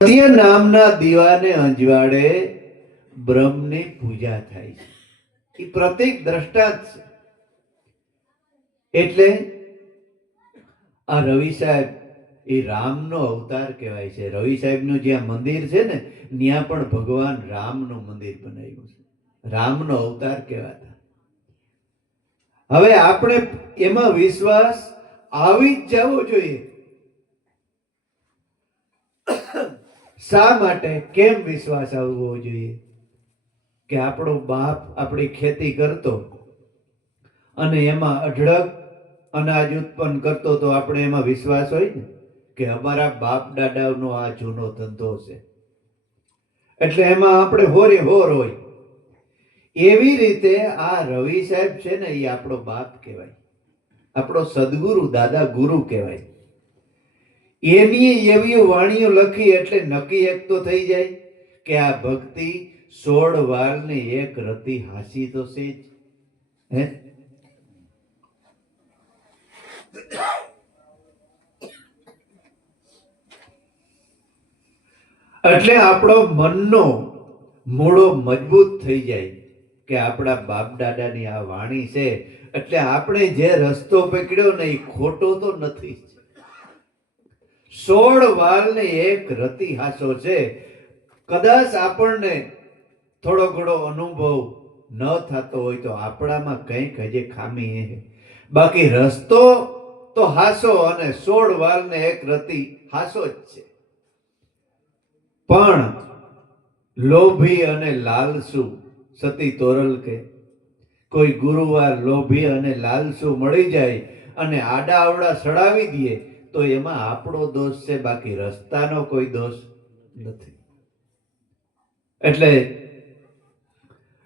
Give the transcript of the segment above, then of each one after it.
સત્ય નામના દીવાને અંજવાડે બ્રહ્મની પૂજા થાય છે. એ પ્રતીક દ્રષ્ટાંત છે. એટલે આ રવિ સાહેબ એ રામનો અવતાર કહેવાય છે. રવિ સાહેબનું જ્યાં મંદિર છે ને ત્યાં પણ ભગવાન રામનું મંદિર બનાવ્યું છે. રામનો અવતાર કહેવાતા. હવે આપણે એમાં વિશ્વાસ આવી જ જવો જોઈએ. શા માટે, કેમ વિશ્વાસ આવવો જોઈએ? કે આપણો બાપ આપણી ખેતી કરતો અને એમાં અઢળક અનાજ ઉત્પન્ન કરતો, તો આપણે એમાં વિશ્વાસ હોય ને કે અમારા બાપ દાદાનો આ જૂનો ધંધો છે, એટલે એમાં આપણે હોરે હોર હોય. એવી રીતે આ રવિ સાહેબ છે ને, એ આપણો બાપ કહેવાય, આપણો સદગુરુ, દાદા ગુરુ કહેવાય. એની એવી વાણીઓ લખી એટલે નક્કી એક તો થઈ જાય કે આ ભક્તિ 16 વારની એક રતિ હાસી તો છે જ. હે, એટલે આપણો મનનો મૂળો મજબૂત થઈ જાય કે આપણા બાપ દાદાની આ વાણી છે, એટલે આપણે જે રસ્તો પકડ્યો ને એ ખોટો તો નથી. 16 વારને એક રતિ હાસો છે. કદાચ આપણને થોડો ઘણો અનુભવ ન થતો હોય તો આપણામાં કંઈક હજી ખામી છે. બાકી રસ્તો તો હાસો અને 16 વારને એક રતિ હાસો જ છે. પણ લોભી અને લાલસુ સતી તોરલ કે કોઈ ગુરુવાર લોભી અને લાલસુ મળી જાય અને આડા આવડા સડાવી દે તો એમાં આપણો દોષ છે, બાકી રસ્તાનો કોઈ દોષ નથી. એટલે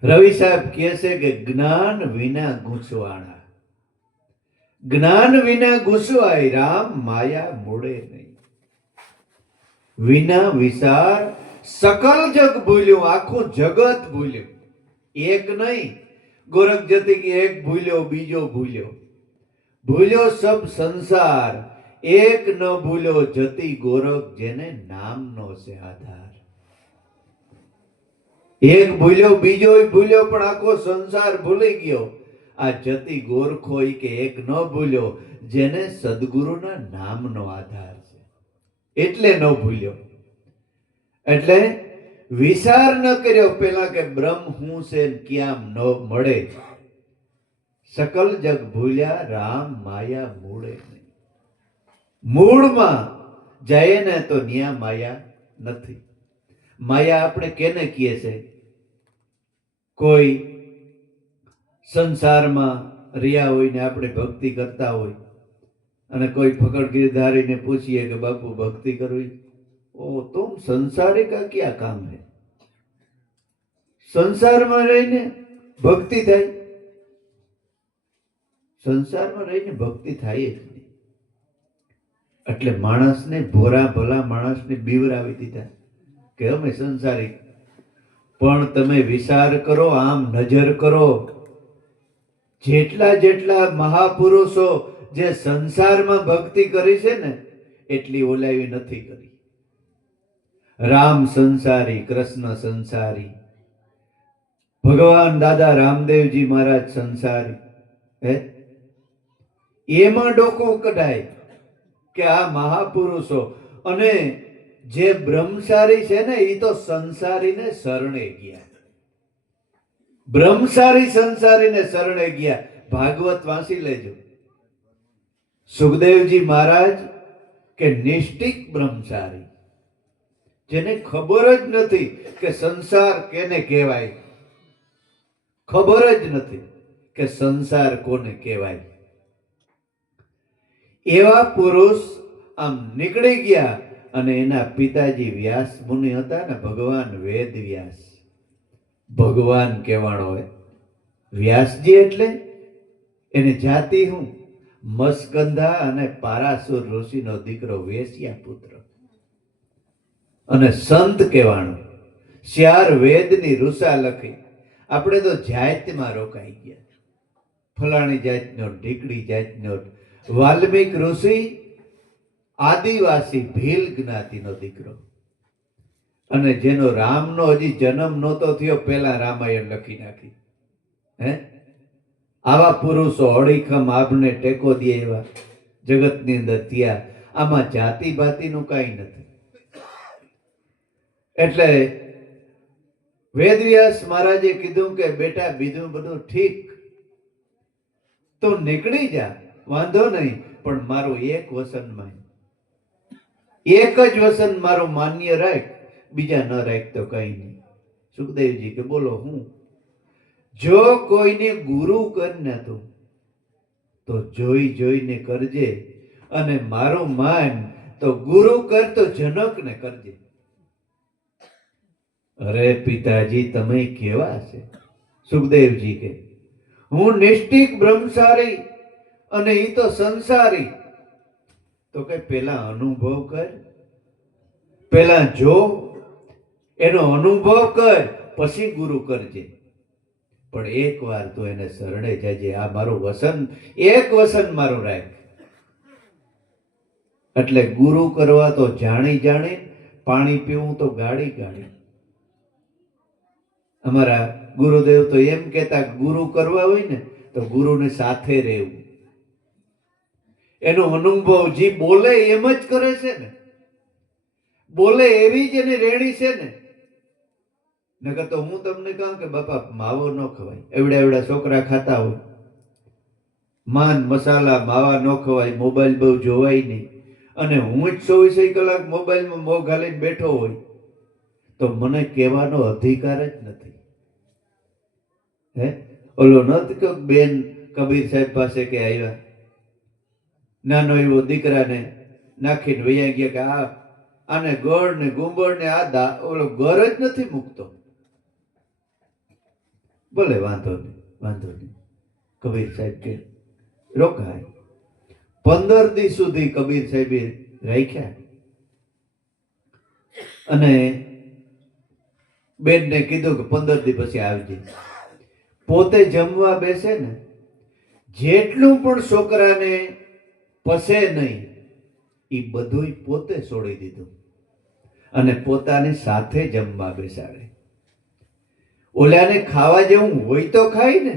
રવિ સાહેબ કહે છે કે જ્ઞાન વિના ગૂંચવાણા, જ્ઞાન વિના ગૂંચવાય રામ માયા મૂળે નહીં. વિના વિચાર સકલ જગ ભૂલ્યું, આખું જગત ભૂલ્યું. એક નહીં, ગોરખ જતી કે એક ભૂલ્યો બીજો ભૂલ્યો, ભૂલ્યો સબ સંસાર, એક ન ભૂલ્યો જતી ગોરખ જેને નામનો છે આધાર. એક ભૂલ્યો બીજો ભૂલ્યો પણ આખો સંસાર ભૂલી ગયો. આ જતી ગોરખો કે એક ન ભૂલ્યો જેને સદગુરુના નામનો આધાર છે, એટલે ન ભૂલ્યો. એટલે વિચાર ન કર્યો પેલા કે બ્રહ્મ હું છે ક્યાં ન મળે. સકલ જગ ભૂલ્યા રામ માયા મૂળે નહીં. મૂળમાં જાય ને તો ન્યા માયા નથી. માયા આપણે કેને કહીએ છે? કોઈ સંસારમાં રહ્યા હોય ને આપણે ભક્તિ કરતા હોય અને કોઈ ફકડ ગિરધારીને પૂછીએ કે બાપુ ભક્તિ કરવી, ઓ તુમ સંસારી કા ક્યાં કામ હે? સંસારમાં રહીને ભક્તિ થાય? સંસારમાં રહીને ભક્તિ થાય જ નહીં. એટલે માણસને, ભોરા ભલા માણસને બીવરાવી દીધા કે અમે સંસારી. પણ તમે વિચાર કરો, આમ નજર કરો, જેટલા જેટલા મહાપુરુષો જે સંસારમાં ભક્તિ કરી છે ને એટલી ઓલાવી નથી કરી. રામ સંસારી, કૃષ્ણ સંસારી, ભગવાન દાદા રામદેવજી મહારાજ સંસારી. હે, એમાં ડોકો કઢાય કે આ મહાપુરુષો. અને જે બ્રહ્મચારી છે ને એ તો સંસારીને શરણે ગયા. બ્રહ્મચારી સંસારીને શરણે ગયા. ભાગવત વાંચી લેજો. સુખદેવજી મહારાજ કે નિષ્ઠિક બ્રહ્મચારી, જેને ખબર જ નથી કે સંસાર કેને કહેવાય, ખબર જ નથી કે સંસાર કોને કહેવાય. એવા પુરુષ આમ નીકળી ગયા. અને એના પિતાજી વ્યાસ મુનિ હતા ને, ભગવાન વેદ વ્યાસ, ભગવાન કહેવાણો હોય. વ્યાસજી એટલે એને જાતિ હું મસ્કંધા અને પારાસુર ઋષિનો દીકરો, વેશ્યા પુત્ર. અને સંત કહેવાણો. 4 વેદની ઋષા લખી. આપણે તો જાતમાં રોકાઈ ગયા. ફલાણી જાતનો, ઢીકડી જાતનો. વાલ્મીક ઋષિ આદિવાસી ભીલ જ્ઞાતિનો દીકરો, અને જેનો રામનો હજી જન્મ નહોતો થયો પેલા રામાયણ લખી નાખી. હે, આવા પુરુષો અડીખમ આભને ટેકો દે એવા જગતની અંદર થયા. આમાં જાતિ ભાતિનું કાંઈ નથી. એટલે વેદવ્યાસ મહારાજે કીધું કે બેટા બીજું બધું ઠીક, તો નીકળી જા, વાંધો નહીં, પણ મારું એક વસન માન, એક જ વસન મારું માન્ય રાખ, બીજા ન રાખ તો કઈ નહીં. સુખદેવજી કે બોલો હું? જો કોઈને ગુરુ કરને તું તો જોઈ જોઈને કરજે, અને મારું માન તો ગુરુ કર તો જનકને કરજે. અરે પિતાજી તમે કેવા છે? સુખદેવજી કે હું નિષ્ઠિક બ્રહ્મચારી અને ઈ તો સંસારી. તો કે પેલા અનુભવ કર, પેલા જો, એનો અનુભવ કર, પછી ગુરુ કરજે. પણ એક વાર તું એને શરણે જજે. આ મારું વસન, એક વસન મારું રાખ. એટલે ગુરુ કરવા તો જાણી જાણી, પાણી પીવું તો ગાળી ગાળી. અમારા ગુરુદેવ તો એમ કહેતા, ગુરુ કરવા હોય ને તો ગુરુને સાથે રહેવું. એનો અનુભવ જે બોલે એમ જ કરે છે ને, બોલે એવી જ એની રેણી છે ને. નકર તો હું તમને કહું કે બાપા માવો ન ખવાય, એવડા એવડા છોકરા ખાતા હોય, માન મસાલા માવા ન ખવાય, મોબાઈલ બહુ જોવાય નહીં, અને હું જ 24 કલાક મોબાઈલમાં મોં ઘાલીને બેઠો હોય, તો મને કહેવાનો અધિકાર જ નથી. હે, ઓલો નથી કે બેન કબીર સાહેબ પાસે કે આવ્યા, નાનો એવો દીકરાને નાખીને વૈયા ગયા કે આને ગોળ ને ગુંબળ ને આ ઓલો ઘર જ નથી મૂકતો. ભલે વાંધો નહીં, વાંધો નહીં. કબીર સાહેબ કે રોકાય. 15 દી સુધી કબીર સાહેબે રાખ્યા, અને બેનને કીધું કે 15 દી પછી આવજે. પોતે જમવા બેસે ને, જેટલું પણ છોકરાને પસે નહીં એ બધું પોતે છોડી દીધું, અને પોતાની સાથે જમવા બેસાડે. ઓલાને ખાવા જેવું હોય તો ખાય ને,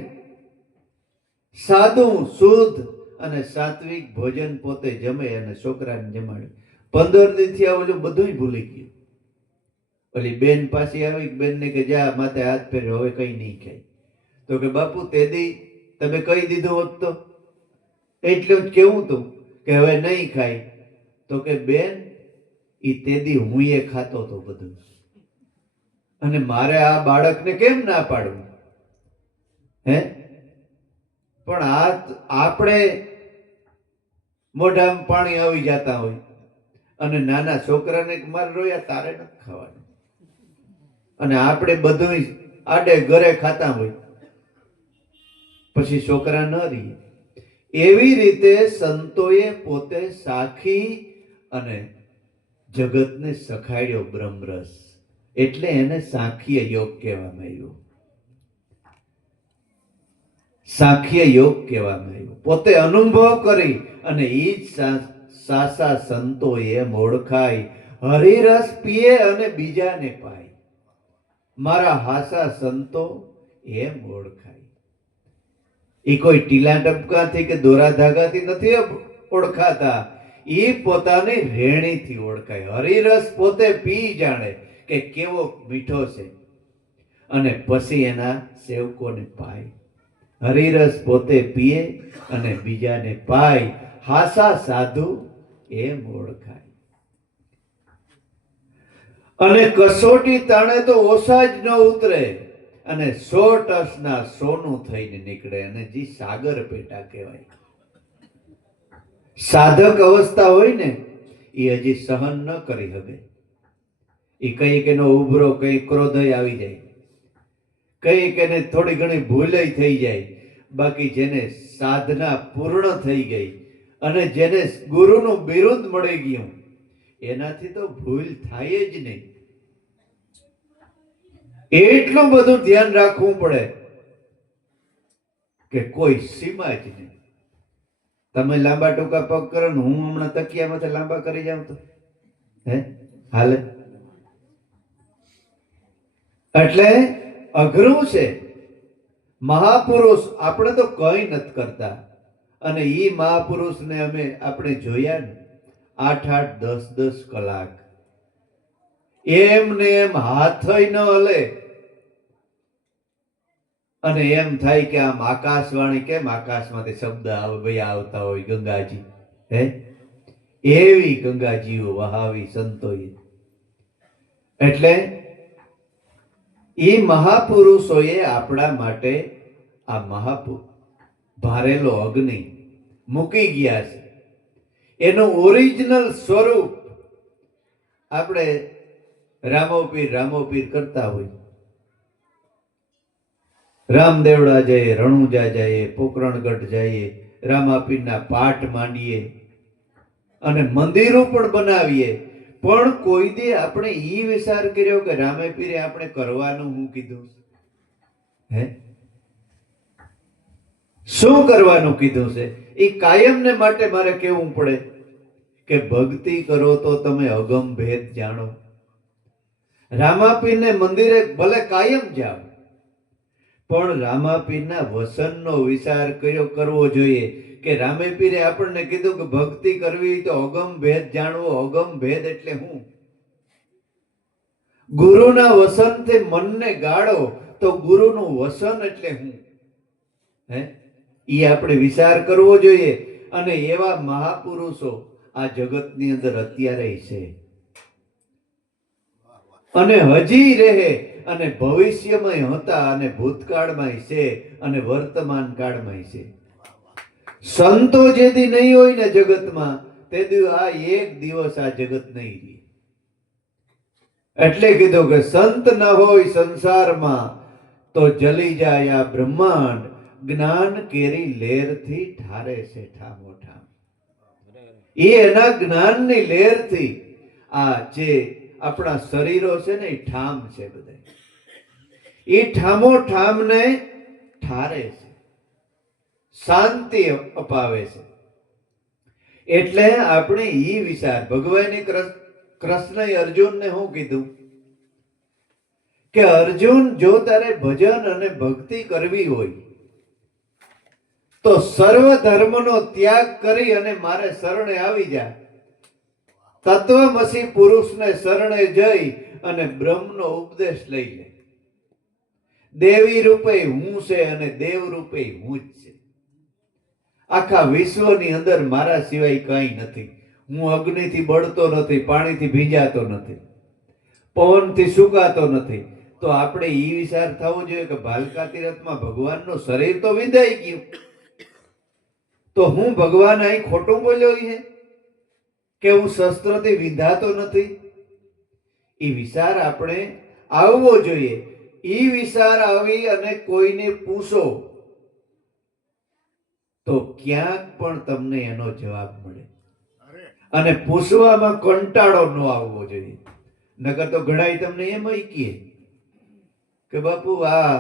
સાદું શુદ્ધ અને સાત્વિક ભોજન પોતે જમે અને છોકરાને જમાડે. 15 દીથી આ ઓલું બધું ભૂલી ગયું. ઓલી બેન પાસે આવી, બેનને કે જા માથે હાથ ફેર્યો, હવે કઈ નહીં ખાય. તો કે બાપુ તેદી તમે કહી દીધું હોત તો એટલું જ કેવું તું કે હવે નહીં ખાય. તો કે બેન ઈ તેદી હું એ ખાતો તો બધું, અને મારે આ બાળકને કેમ ના પાડવું? હે, પણ આપણે મોઢામાં પાણી આવી જતા હોય, અને નાના છોકરાને મારે રોયા તારે નથી ખાવાનું, અને આપણે બધું આડે ઘરે ખાતા હોય, પછી છોકરા ન રહીએ. એવી રીતે સંતોએ પોતે સાખી અને જગતને સખાડ્યો બ્રહ્મરસ, એટલે એને સાખીય યોગ કહેવામાં આવ્યો. સાખીય યોગ કહેવામાં આવ્યો. પોતે અનુભવ કરી અને ઈ જ સાસા સંતો એમ ઓળખાય, હરિરસ પીએ અને બીજાને પાય. મારા હાસા સંતો એમ ઓળખાય. એ કોઈ ટીલા ટપકાથી કે દોરા ધાગાથી નથી ઓળખાતા, એ પોતાની રેણીથી ઓળખાય. હરિરસ પોતે પી જાણે કે કેવો મીઠો છે, અને પછી એના સેવકોને પાય. હરિરસ પોતે પીએ અને બીજાને પાય, હાસા સાધુ એમ ઓળખાય. અને કસોટી તાણે તો ઓછા જ ન ઉતરે, અને 100 સોનું થઈને નીકળે, અને જે સાગર પેટા કહેવાય. સાધક અવસ્થા હોય ને એ હજી સહન ન કરી શકે. એ કઈક એનો ઉભરો, કઈ ક્રોધય આવી જાય, કઈક એને થોડી ઘણી ભૂલય થઈ જાય. બાકી જેને સાધના પૂર્ણ થઈ ગઈ અને જેને ગુરુનું બિરુદ મળી ગયું, એનાથી તો ભૂલ થાય જ નહીં. એટલું બધું ધ્યાન રાખવું પડે કે કોઈ સીમા જ નહીં. તમે લાંબા ટૂંકા પગ કરો ને, હું હમણાં તકિયામાંથી લાંબા કરી જાઉં તો હે હાલે? એટલે અઘરું છે. મહાપુરુષ આપણે તો કઈ નથી કરતા, અને ઈ મહાપુરુષને આપણે જોયા ને 8-8 10-10 કલાક એમ ને એમ હાથય ન હલે, અને એમ થાય કે આમ આકાશવાણી કેમ આકાશમાંથી શબ્દ આવતા હોય ગંગાજી, હે એવી ગંગાજીઓ વહાવી સંતોએ. એટલે એ મહાપુરુષોએ આપણા માટે આ ભારેલો અગ્નિ મૂકી ગયા છે. એનું ઓરિજિનલ સ્વરૂપ આપણે રામોપીર કરતા હોય. રામદેવડા જઈએ, રણુજા જઈએ, પોકરણગઢ જઈએ, રામાપીરના પાઠ માંડીએ અને મંદિરો પણ બનાવીએ, પણ કોઈ દે આપણે ઈ વિચાર કર્યો કે રામે પીરે આપણે કરવાનું હું કીધું, હે શું કરવાનું કીધું છે? એ કાયમને માટે મારે કહેવું પડે કે ભક્તિ કરો તો તમે અગમ ભેદ જાણો. રામાપીરને મંદિરે ભલે કાયમ જાઓ, પણ રામાપીરના વસનનો વિચાર કરવો જોઈએ કે રામેપીરે આપણને કીધું કે ભક્તિ કરવી તો અગમ ભેદ જાણવો. અગમ ભેદ એટલે હું? ગુરુના વસનથી મનને ગાળો તો ગુરુનું વસન એટલે હું? હે ઈ આપણે વિચાર કરવો જોઈએ. અને એવા મહાપુરુષો આ જગતની અંદર અત્યારે છે, અને હજી રહે, અને ભવિષ્યમાં હતા, અને ભૂતકાળમાં છે, અને વર્તમાન કાળમાં છે. સંતો જેથી નહીં હોય ને જગતમાં, તેથી આ એક દિવસ આ જગત નહીં રહે. એટલે કીધું કે સંત ન હોય સંસારમાં તો જલી જાય આ બ્રહ્માંડ. જ્ઞાન કેરી લેરથી ઠારે છે ઠામો ઠામ. એ એના જ્ઞાનની લેરથી આ જે આપણા શરીરો છે ને એ ઠામ છે, બધા એ ઠામો ઠામને ઠારે છે, શાંતિ અપાવે છે. એટલે આપણે ઈ વિચાર ભગવાને કૃષ્ણએ અર્જુનને શું કીધું કે અર્જુન, જો તારે ભજન અને ભક્તિ કરવી હોય તો સર્વ ધર્મનો ત્યાગ કરી અને મારે શરણે આવી જા. તત્વમસી પુરુષને શરણે જઈ અને બ્રહ્મનો ઉપદેશ લઈ લે. દેવી રૂપે હું છે અને દેવ રૂપે હું જ છે. આખા વિશ્વની અંદર મારા સિવાય કઈ નથી. હું અગ્નિથી બળતો નથી, પાણીથી ભીંજાતો નથી, પવનથી સુકાતો નથી. તો આપણે ઈ વિચાર થવો જોઈએ કે ભાલકા તીરથમાં ભગવાનનું શરીર તો વિંધાઈ ગયું, તો હું ભગવાન અહીં ખોટું બોલ્યો છે કે હું શસ્ત્રથી વિંધાતો નથી? એ વિચાર આપણે આવવો જોઈએ. ઈ વિચાર આવી અને કોઈને પૂછો તો ક્યાંક પણ તમને એનો જવાબ મળે, અને પૂછવામાં કંટાળો ન આવવો જોઈએ. નકર તો ઘણાય તમને એમ કહીએ કે બાપુ આ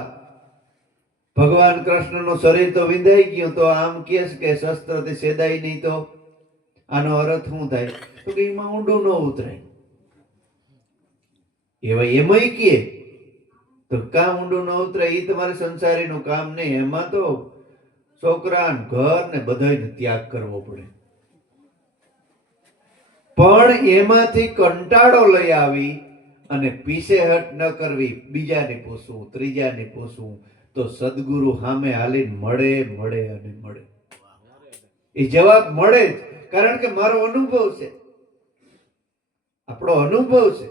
ભગવાન કૃષ્ણનું શરીર તો વિંધાઈ ગયું, તો આમ કેસ કે શસ્ત્રથી સેદાય નહીં, તો આનો અર્થ શું થાય? તો કે એમાં ઊંડું ન ઉતરાય. એવા એમાંય કે તો કામ ઊંડું ન ઉતરાય, એ તમારે સંસારીનું કામ નહીં. એમાં તો છોકરા ઘર ને બધાને ત્યાગ કરવો પડે. પણ એમાંથી કંટાળો લઈ આવી અને પીછેહટ ન કરવી, બીજાને પૂછવું, ત્રીજાને પૂછવું, તો સદગુરુ સામે હાલીને મળે અને મળે. એ જવાબ મળે જ, કારણ કે મારો અનુભવ છે, આપણો અનુભવ છે.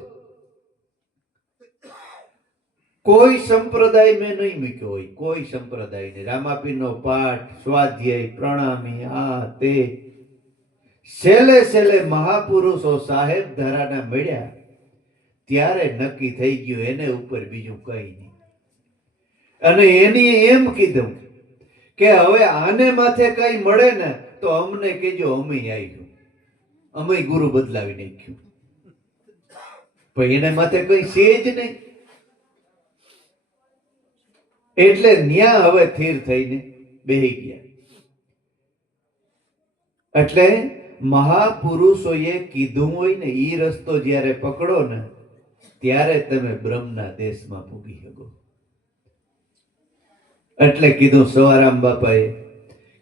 કોઈ સંપ્રદાય મેં નહીં મૂક્યો હોય, કોઈ સંપ્રદાય નહીં. રામાપીરનો પાઠ, સ્વાધ્યાય, પ્રણામી, આ તે છેલ્લે મહાપુરુષો સાહેબ ધરાના મળ્યા ત્યારે નક્કી થઈ ગયું એને ઉપર બીજું કઈ નહીં. અને એની એમ કીધું કે હવે આને માથે કઈ મળે ને તો અમને કેજો, અમે આવી ગયું, અમે ગુરુ બદલાવી નાખ્યું. પણ એને માથે કઈ છે જ નહીં. એટલે ન્યા હવે થીર થઈને બેહી ગયા. એટલે મહાપુરુષોએ કીધું હોય ને એ રસ્તો જ્યારે પકડો ને ત્યારે તમે બ્રહ્મના દેશમાં પૂગી શકો. એટલે કીધું સવારામ બાપાએ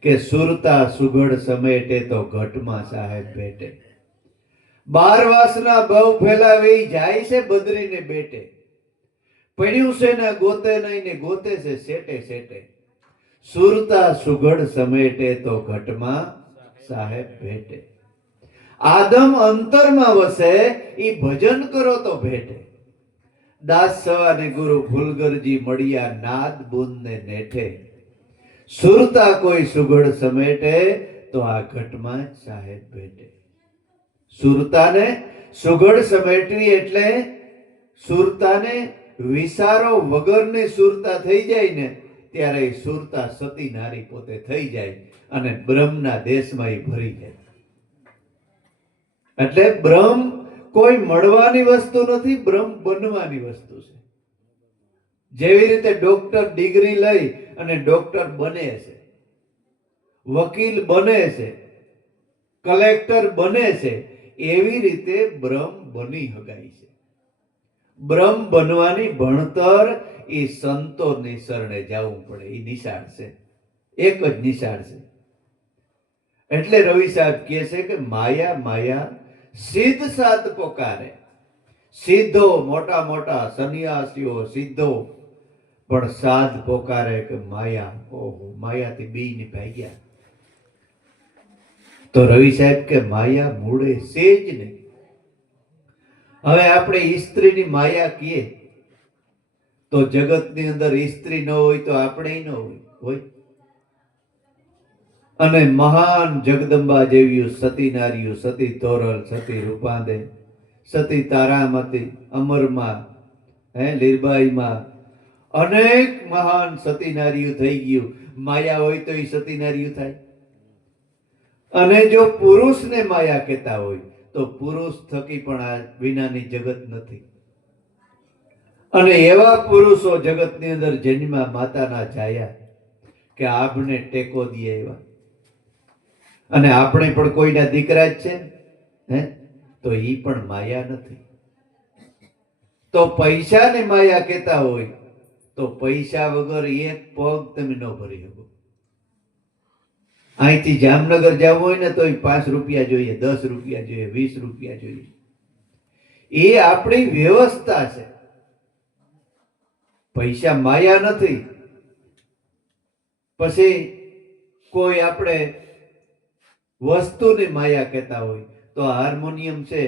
કે સુરતા સુઘડ સમેટે તો ઘટમાં સાહેબ ભેટે. 12 વાસના બહુ ફેલાવી જાય છે બદરીને બેટે. પડ્યું છે ને ગોતે નહીં ને ગોતે છે સેટે સેટે. સુરતા સુઘડ સમેટે તો ઘટમાં સાહેબ ભેટે. આદમ અંતરમાં વસે ઈ ભજન કરો તો ભેટે. દાસ સવાને ગુરુ ફૂલગરજી મળ્યા નાદ બુંદને નેઠે. સુરતા કોઈ સુઘડ સમેટે તો આ ઘટમાં જ સાહેબ ભેટે. સુરતાને સુઘડ સમેટવી એટલે સુરતાને વિચારો વગરની સુરતા થઈ જાય ને ત્યારે એ સુરતા સતી નારી પોતે થઈ જાય અને બ્રહ્મના દેશમાં એ ભરી જાય. એટલે બ્રહ્મ કોઈ મળવાની વસ્તુ નથી, બ્રહ્મ બનવાની વસ્તુ છે. જેવી રીતે ડોક્ટર ડિગ્રી લઈ અને ડોક્ટર બને છે, વકીલ બને છે, કલેક્ટર બને છે, એવી રીતે બ્રહ્મ બની હગાય છે. બ્રહ્મ બનવાની ભણતર એ સંતોની શરણે જવું પડે. એ નિશાળ છે, એક જ નિશાળ છે. એટલે રવિ સાહેબ કહે છે કે માયા માયા સિદ્ધ સાત પોકારે. સિદ્ધો મોટા મોટા સન્યાસીઓ સિદ્ધો પણ સાધ પોકારે કે માયા. ઓહો, માયાથી બીની ભાગ્યા. તો રવિ સાહેબ કે માયા મૂળે સેજ નહીં. હવે આપણે સ્ત્રીની માયા કહીએ તો જગતની અંદર સ્ત્રી ન હોય તો આપણે ન હોય. અને મહાન જગદંબા જેવી સતી નારીઓ, સતી તોરલ, સતી રૂપાંદે, સતી તારામતી, અમરમાં, લીરબાઈમાં અનેક મહાન સતી નારીઓ થઈ ગયું. માયા હોય તો એ સતી નારીઓ થાય. અને જો પુરુષને માયા કહેતા હોય તો પુરુષ થકી પણ આ વિનાની જગત નથી. અને એવા પુરુષો જગતની અંદર જન્મા માતાના છાયા કે આપને ટેકો દે એવા. અને આપણે પણ કોઈના દીકરા જ છે તો ઈ પણ માયા નથી. તો પૈસાને માયા કહેતા હોય તો પૈસા વગર એક પગ તમે ન ભરી શકો. અહીંથી જામનગર જવું હોય ને તો 5 રૂપિયા જોઈએ, 10 રૂપિયા જોઈએ, 20 રૂપિયા જોઈએ. એ આપણી વ્યવસ્થા છે. પૈસા માયા નથી. પછી કોઈ આપણે વસ્તુની માયા કહેતા હોય તો હાર્મોનિયમ છે,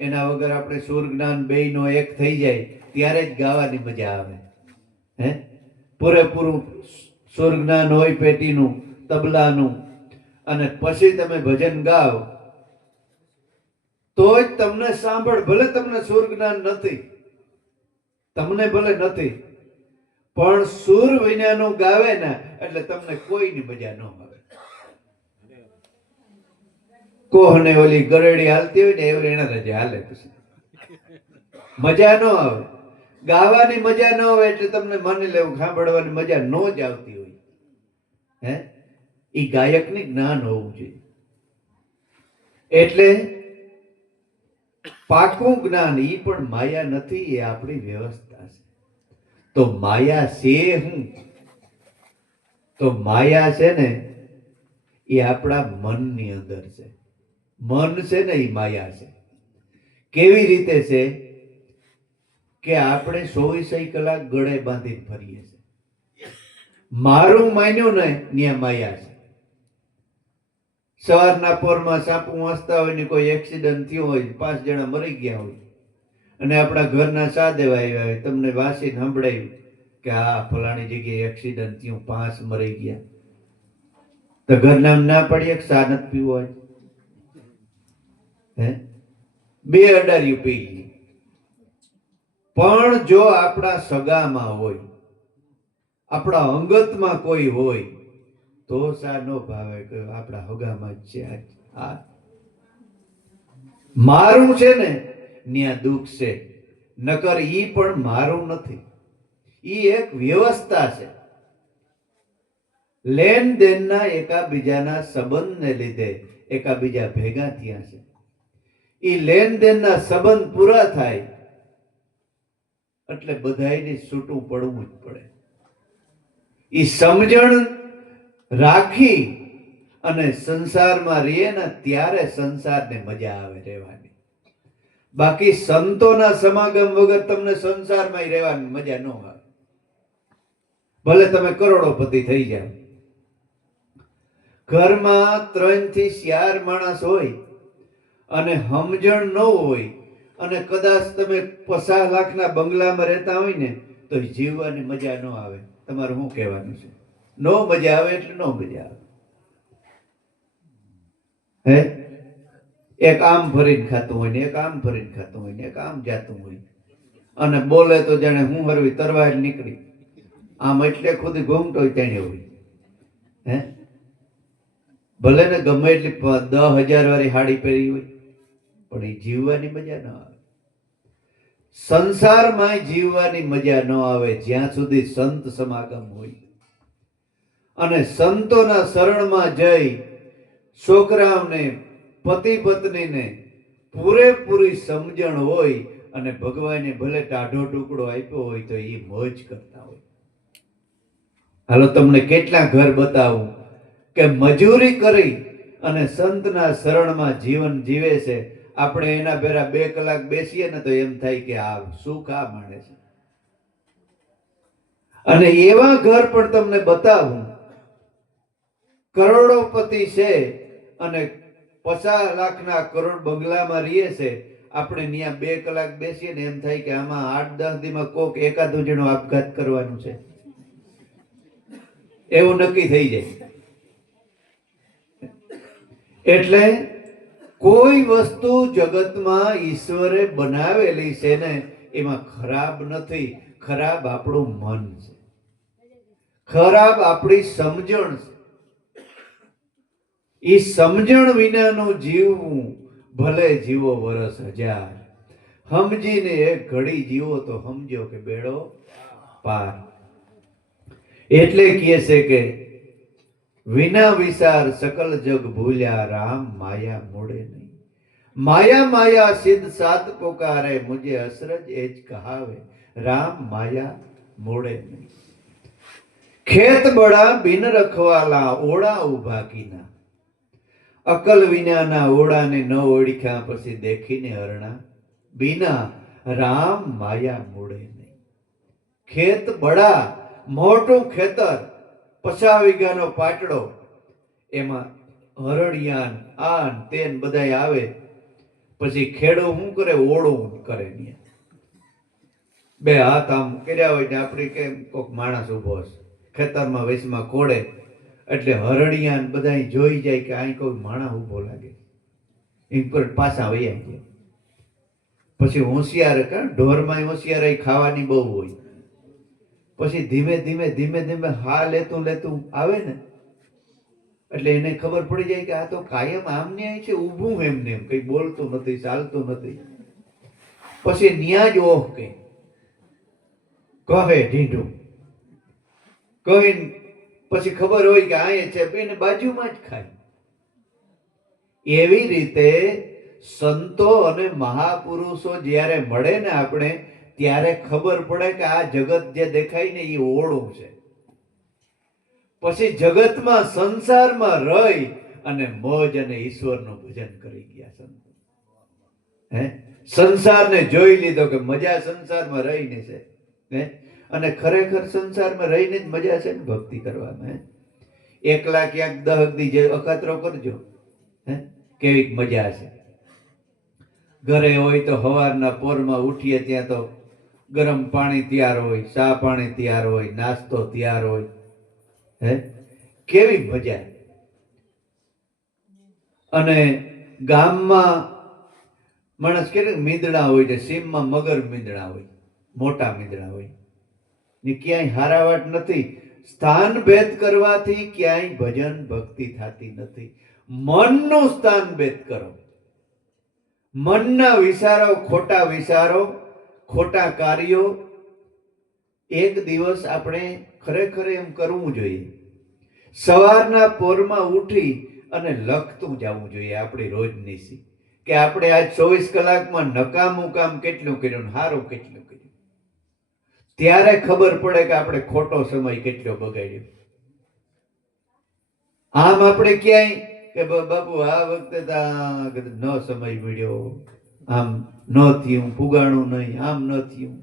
એના વગર આપણે સુર જ્ઞાન બેયનો એક થઈ જાય ત્યારે જ ગાવાની મજા આવે. પૂરેપૂરું સુર જ્ઞાન હોય પેટીનું, તબલાનું, અને પછી તમે ભજન ગાઓ તો જ તમને સાંભળ. ભલે તમને સુર જ્ઞાન નથી, તમને ભલે નથી, પણ સુર વિનાનું ગાવે ને એટલે તમને કોઈની મજા ન આવે. કોહને ઓલી ગરડી હાલતી હોય ને એવી એના રજા હાલે, પછી મજા ન આવે. ગાવાની મજા ન આવે એટલે તમને માની લેવું સાંભળવાની મજા ન જ આવતી હોય. એ ગાયકની જ્ઞાન હોવું જોઈએ. એટલે પાકું જ્ઞાન ઈ પણ માયા નથી, એ આપણી વ્યવસ્થા છે. તો માયા છે હું? તો માયા છે ને એ આપણા મનની અંદર છે. મન છે ને એ માયા છે. કેવી રીતે છે કે આપણે 24 કલાક ગળે બાંધીને ફરીએ છીએ. મારું માન્યું ને ત્યાં માયા છે. સવારના પોરમાં સાપું વાંચતા હોય ને કોઈ એક્સિડન્ટ થયો હોય, 5 જણા મરી ગયા હોય, અને આપણા ઘરના સા દેવા આવ્યા હોય, તમને વાંચીને સંભળાયું કે આ ફલાણી જગ્યાએ એક્સિડન્ટ થયું, 5 મરી ગયા, તો ઘરના ના પડીએ કે સા નથી પીવો હોય? 2 અડારિયું પી લઈએ. પણ જો આપણા સગામાં હોય, આપણા અંગતમાં કોઈ હોય તો સા ન ભાવે કે આપણા હગામાં જ છે. આ મારું છે ને ન્યા દુઃખ છે, નકર ઈ પણ મારું નથી. ઈ એક વ્યવસ્થા છે. લેન દેનના એકાબીજાના સંબંધને લીધે એકાબીજા ભેગા થયા છે. ઈ લેન દેનના સંબંધ પૂરા થાય એટલે બધાયને છૂટું પડવું જ પડે. એ સમજણ રાખી અને સંસારમાં રહીએ ને ત્યારે સંસારને મજા આવે રહેવાની. બાકી સંતોના સમાગમ વગર તમને સંસારમાં રહેવાની મજા ન આવે. ભલે તમે કરોડોપતિ થઈ જાઓ, ઘરમાં 3 થી 4 માણસ હોય અને સમજણ ન હોય અને કદાચ તમે 50 લાખના બંગલામાં રહેતા હોય ને તો જીવવાની મજા ન આવે. તમારે શું કહેવાનું છે? નો મજા આવે એટલે નો મજા આવે. હે, એક આમ ભરીને ખાતું હોય ને એક આમ ભરીને ખાતું હોય ને એક આમ જાતું હોય અને બોલે તો જાણે હું હરવી તરવાર નીકળી. આમ એટલે ખુદ ઘૂમતો તેને હોય. હે, ભલે ને ગમે એટલી 10,000 વાળી હાડી પહેરી હોય પણ એ જીવવાની મજા ન આવે. સંસારમાં જીવવાની મજા ન આવે જ્યાં સુધી સંત સમાગમ હોય. અને સંતોના શરણમાં જઈ છોકરાઓને પતિ પત્નીને પૂરેપૂરી સમજણ હોય અને ભગવાને ભલે ટાઢો ટુકડો આપ્યો હોય તો એ મોજ કરતા હોય. હાલો તમને કેટલા ઘર બતાવું કે મજૂરી કરી અને સંતના શરણમાં જીવન જીવે છે. આપણે એના ભેરા 2 કલાક બેસીએ ને તો એમ થાય કે આ સુખ આ માણે છે. અને એવા ઘર પણ તમને બતાવું, કરોડોપતિ છે અને 50 લાખના કરોડ બંગલામાં રહીએ છે. આપણે ત્યાં 2 કલાક બેસીએ ને એમ થાય કે આમાં 8-10 દીમાં કોક એકાદું જણો આપઘાત કરવાનું છે એવું નક્કી થઈ જાય. એટલે કોઈ વસ્તુ જગતમાં ઈશ્વરે બનાવેલી છે ને એમાં ખરાબ નથી. ખરાબ આપણું મન છે, ખરાબ આપણી સમજણ છે. એ સમજણ વિનાનું જીવવું ભલે જીવો વરસ 1000, સમજીને એક ઘડી જીવો તો સમજો કે બેડો પાર. એટલે કહે છે કે વિના વિચાર સકલ જગ ભૂલ્યા, રામ માયા મોડે નહીં. માયા માયા સિદ્ધ સાત પોકારે, મુજે અસરજ એજ કહાવે, રામ માયા મોડે નહીં. ખેત બડા બિન રખવાલા, ઓળા ઉભા કીના. અકલ વિનાના ઓળાને ન ઓળખ્યા પછી દેખીને હરણા, બિના રામ માયા મોડે નહીં. ખેત બડા, મોટું ખેતર, 50 વીઘાનો પાટડો, એમાં હરડિયાન આન તેન બધાય આવે. પછી ખેડો શું કરે? ઓળું કરે. 2 હાથ આમ કર્યા હોય ને આપણે કેમ કોક માણસ ઉભો છે ખેતરમાં વેસમાં કોડે એટલે હરડિયાન બધા જોઈ જાય કે અહીં કોઈ માણસ ઉભો લાગે, એમ પર પાછા વૈયા જાય. પછી હોશિયાર કે ઢોરમાં હોશિયાર ખાવાની બહુ હોય. પછી ધીમે ધીમે ધીમે ધીમે હા લેતું લેતું આવે ને એટલે એને ખબર પડી જાય કે આ તો કાયમ આમને અહીં છે, ઊભું એમને એમ, કઈ બોલતું નથી, ચાલતું નથી. પછી ન્યા જ ઓહ કહે ઢીંઢું કહીને પછી ખબર હોય કે આ છે એને બાજુમાં જ ખાય. એવી રીતે સંતો અને મહાપુરુષો જ્યારે મળે ને આપણે ત્યારે ખબર પડે કે આ જગત જે દેખાય ને એ ઓળું છે. પછી જગતમાં સંસારમાં રહી અને મોજ અને ઈશ્વરનું ભજન કરી ગયા સંતો. હે, સંસારને જોઈ લીધો કે મજા સંસારમાં રહીને છે. હે, અને ખરેખર સંસારમાં રહીને જ મજા છે ને ભક્તિ કરવામાં. એકલા ક્યાંક 10 દી જે અખાતરો કરજો, હે, કેવી મજા છે. ઘરે હોય તો સવારના પોરમાં ઉઠીએ ત્યાં તો ગરમ પાણી તૈયાર હોય, ચા પાણી તૈયાર હોય, નાસ્તો તૈયાર હોય. હે, કેવી મજા. અને ગામમાં માણસ કે મીંદડા હોય છે, સીમમાં મગર મીંદડા હોય, મોટા મીંદડા હોય ને ક્યાંય હારાવાટ નથી. સ્થાન ભેદ કરવાથી ક્યાંય ભજન ભક્તિ થતી નથી. મનનું સ્થાન ભેદ કરો. મનના વિચારો, ખોટા વિચારો, ખોટા કાર્યો, એક દિવસ આપણે ખરેખર એમ કરવું જોઈએ. સવારના પોરમાં ઉઠી અને લખતું જવું જોઈએ આપણી રોજની કે આપણે આજ 24 કલાકમાં નકામું કામ કેટલું કર્યું, સારું કેટલું કર્યું. ત્યારે ખબર પડે કે આપણે ખોટો સમય કેટલો બગાડ્યો. આમ આપણે ક્યાંય કે બાપુ આ વખતે ન સમય મળ્યો, આમ ન થયું, પુગાણું નહીં, આમ ન થયું.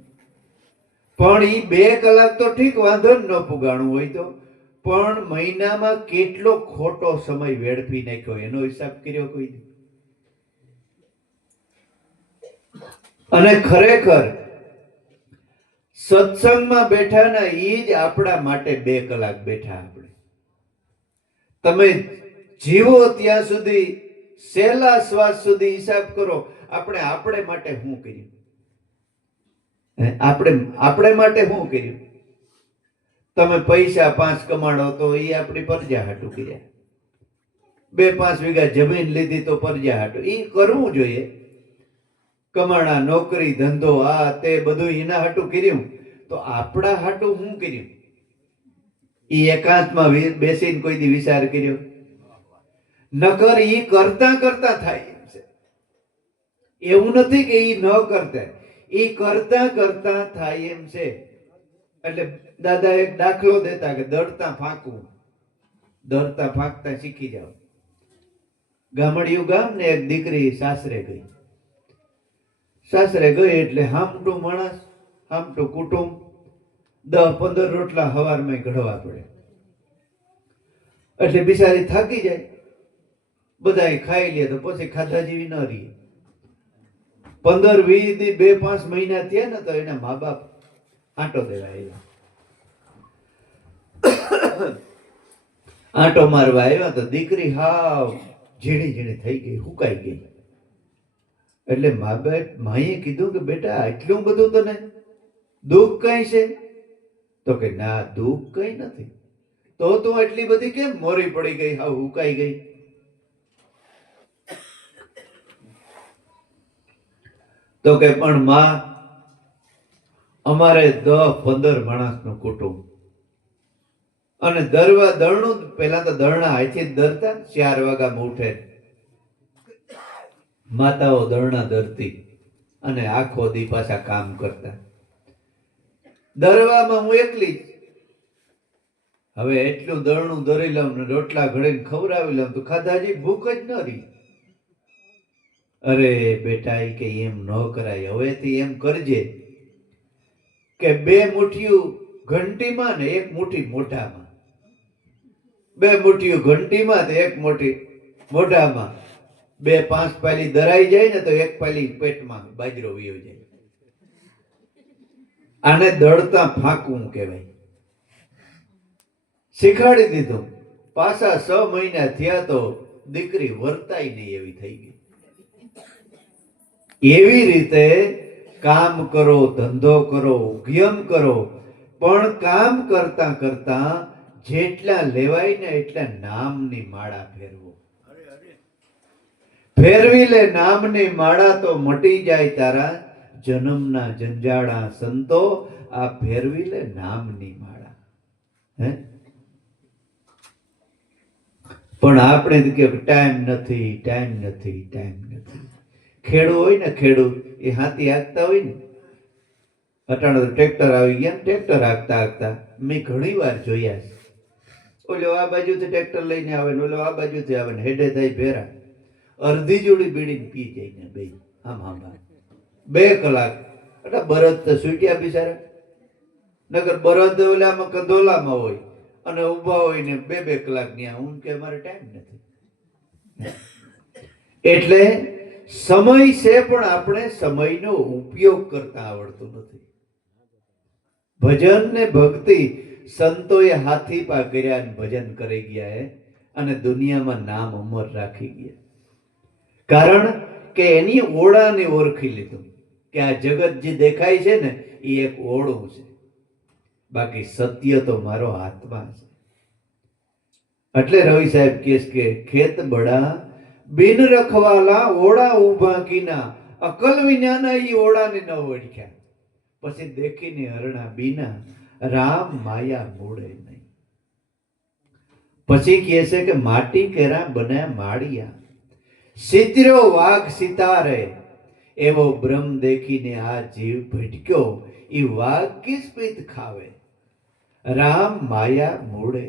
પણ ઈ 2 કલાક તો ઠીક, વાંધો ન પુગાણું હોય તો, પણ મહિનામાં કેટલો ખોટો સમય વેડફી નાખ્યો એનો હિસાબ કર્યો કોઈ? અને ખરેખર સત્સંગમાં બેઠા ને ઈ જ આપણા માટે 2 કલાક બેઠા. આપણે તમે જીવો ત્યાં સુધી છેલ્લા શ્વાસ સુધી હિસાબ કરો, આપણે માટે શું કર્યું? આપણે માટે શું કર્યું? તમે પૈસા 5 કમાડો તો એ આપણી પરજા હાટું કર્યા, 2-5 વીઘા જમીન લીધી તો પરજા હાટું, એ કરવું જોઈએ. કમાણા, નોકરી, ધંધો, આ તે બધું એના હાટું કર્યું, તો આપણા હાટું શું કર્યું? એ એકાંતમાં બેસીને કોઈ દી વિચાર કર્યો? નકર ઈ કરતા કરતા થાય એમ છે. એવું નથી કે ઈ ન કરતા, ઈ કરતા કરતા થાય એમ છે. એટલે દાદા એક દાખલો દેતા કે દળતા ફાંકવું, દળતા ફાંકતા શીખી જાવ. ગામડિયું ગામ ને એક દીકરી સાસરે ગઈ. સાસરે ગઈ એટલે હામટું માણસ, હામટું કુટુંબ, 10-15 રોટલા હવારમાં ઘડવા પડે. એટલે બિચારી થાકી જાય, બધા ખાઈ લે તો પછી ખાધા જેવી ન રહી. 15-20 દી 2-5 મહિના થયા ને તો એના મા બાપ આંટો દેવા આવ્યા. આંટો મારવા આવ્યા તો દીકરી હાવ ઝીણી ઝીણી થઈ ગઈ, હુકાઈ ગઈ. એટલે માએ કીધું કે બેટા આટલું બધું તને દુઃખ કઈ છે? તો કે ના, દુઃખ કઈ નથી. તો તું આટલી બધી કેમ મોરી પડી ગઈ, હાવ હુકાઈ ગઈ? તો કે પણ માં, અમારે 10-15 માણસનું કુટુંબ, અને દળનું પેલા તો દળના હાથે જ દરતા. 4 વાગ્યામાં ઉઠે, માતાઓ દળના દરતી અને આખો દી પાછા કામ કરતા. દરવામાં હું એકલી જ. હવે એટલું દળનું દરી લઉં ને રોટલા ઘડીને ખવડાવી લઉં તો ખાધાજી ભૂખ જ ન રહી. અરે બેટા, કે એમ ન કરાય, હવેથી એમ કરજે કે 2 મુઠ્ઠીયું ઘંટીમાં ને 1 મુઠ્ઠી મોઢામાં. 2 મુઠ્ઠીયું ઘંટીમાં તો 1 મુઠ્ઠી મોઢામાં. 2-5 પાલી દરાઈ જાય ને તો 1 પાલી પેટમાં બાજરો વયો જાય. આને દળતા ફાંકવું કહેવાય. શીખવાડી દીધું. પાછા 6 મહિના થયા તો દીકરી વર્તાય નહીં એવી થઈ ગઈ. એવી રીતે કામ કરો, ધંધો કરો, ઉદ્યમ કરો, પણ કામ કરતા કરતા જેટલા લેવાય ને એટલા નામની માળા ફેરવો. ફેરવી લે નામની માળા તો મટી જાય તારા જન્મના જંજાળા સંતો. આ ફેરવી લે નામની માળા. હે, પણ આપણે કે ટાઈમ નથી, ટાઈમ નથી, ટાઈમ નથી. ખેડૂત હોય ને, ખેડૂત એ હાથી હાંકતા હોય ને, અટાણે તો ટ્રેક્ટર આવી ગયા, ટ્રેક્ટર હાંકતા હાંકતા મેં ઘણી વાર જોયા છે. ઓલો આ બાજુથી ટ્રેક્ટર લઈને આવે ને ઓલો આ બાજુથી આવે ને, હેડે થાય ભેરા, અડધી જોડી બીડીને પી જાય ને બે આમ આમ 2 કલાક. એટલે બળદ તો છૂટ્યા બિચારા, નગર બળદ ઓલામાં કંદોલામાં હોય અને ઉભા હોય ને 2-2 કલાક ની. હું કે અમારે ટાઈમ નથી. એટલે સમય છે, પણ આપણે સમયનો ઉપયોગ કરતા આવડતું નથી. ભજન ને ભક્તિ સંતોએ હાથી પા કર્યા ને ભજન કરી ગયા અને દુનિયામાં નામ અમર રાખી ગયા. કારણ કે એની ઓળાને ઓળખી લીધું કે આ જગત જે દેખાય છે ને એ એક ઓળું છે, બાકી સત્ય તો મારો આત્મા છે. એટલે રવિ સાહેબ કે ખેત બડા બિન રખવાલા ઓળા ઉભા કીના, અકલ વિનાના ઈ ઓળાને ન ઓળખ્યા. પછી દેખીને હરણા બીના, રામ માયા મૂળે નહીં. પછી કહે છે કે માટી કેરા બન્યા માળિયા, સિતર્યો વાઘ સિતારે, એવો બ્રહ્મ દેખીને આ જીવ ભટક્યો, ઈ વાઘ કિસ પીત ખાવે, રામ માયા મૂળે